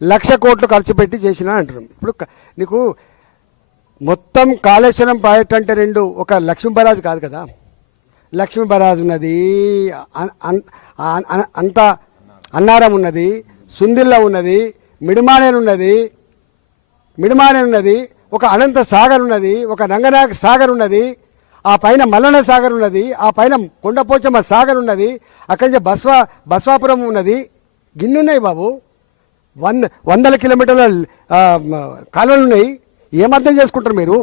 1,00,000 కోట్లు ఖర్చు పెట్టి చేసిన అంటున్నాం. ఇప్పుడు నీకు మొత్తం కాళేశ్వరం ప్రాజెక్ట్ అంటే రెండు, ఒక లక్ష్మీ బరాజ్ కాదు కదా. లక్ష్మీ బరాజ్ ఉన్నది, అంత అన్నారం ఉన్నది, సుందిల్ల ఉన్నది, మిడిమానేరు ఉన్నది, ఒక అనంత సాగర్ ఉన్నది, ఒక రంగనాయక సాగర్ ఉన్నది, ఆ పైన మల్లన్న సాగర్ ఉన్నది, ఆ పైన కొండపోచమ్మ సాగర్ ఉన్నది, అక్కడి నుంచి బస్వాపురం ఉన్నది. గిన్నున్నాయి బాబు, వందల కిలోమీటర్ల కాలువలు ఉన్నాయి. ఏమర్థం చేసుకుంటారు మీరు?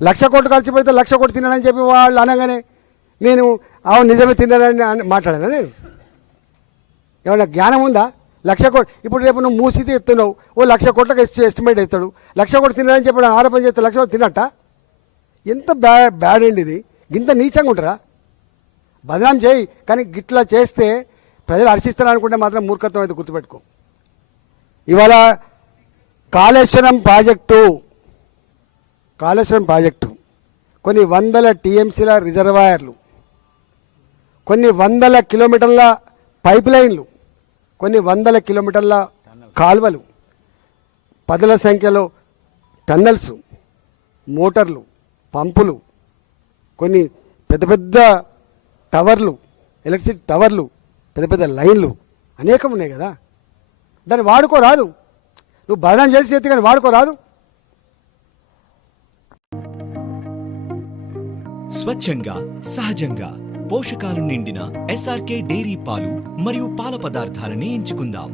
1,00,000 కోట్లు ఖర్చు పెడితే 1,00,000 కోట్లు తిన్నానని చెప్పి వాళ్ళు అనగానే నేను అవును నిజమే తిన్నానని మాట్లాడాను. నేను ఏమన్నా జ్ఞానం ఉందా? 1,00,000 కోట్లు ఇప్పుడు రేపు నువ్వు మూసితే ఎత్తున్నావు, ఓ 1,00,000 కోట్లకు ఎస్టిమేట్ ఇస్తాడు. 1,00,000 కోట్లు తిన్నానని చెప్పి ఆరోపణ చేస్తే 1,00,000 కోట్లు తిన్నట్ట? ఎంత బ్యాడ్ అండి ఇది. ఇంత నీచంగా ఉంటారా? బదనాం చేయి, కానీ గిట్లా చేస్తే ప్రజలు హర్షిస్తారు అనుకుంటే మాత్రం మూర్ఖత్వం అయితే గుర్తుపెట్టుకో. ఇవాళ కాళేశ్వరం ప్రాజెక్టు కొన్ని వందల టీఎంసీల రిజర్వాయర్లు, కొన్ని వందల కిలోమీటర్ల పైప్ లైన్లు, కొన్ని వందల కిలోమీటర్ల కాలువలు, పదుల సంఖ్యలో టన్నల్స్, మోటార్లు, పంపులు, కొన్ని పెద్ద పెద్ద టవర్లు, ఎలక్ట్రిసిటీ టవర్లు, పెద్ద పెద్ద లైన్లు అనేకం ఉన్నాయి కదా. దాన్ని వాడుకోరాదు. నువ్వు బదనాం చేసి ఎత్తి కానీ వాడుకోరాదు. స్వచ్ఛంగా, సహజంగా పోషకాలు నిండిన ఎస్ఆర్కే డైరీ పాలు మరియు పాల పదార్థాలని ఎంచుకుందాం.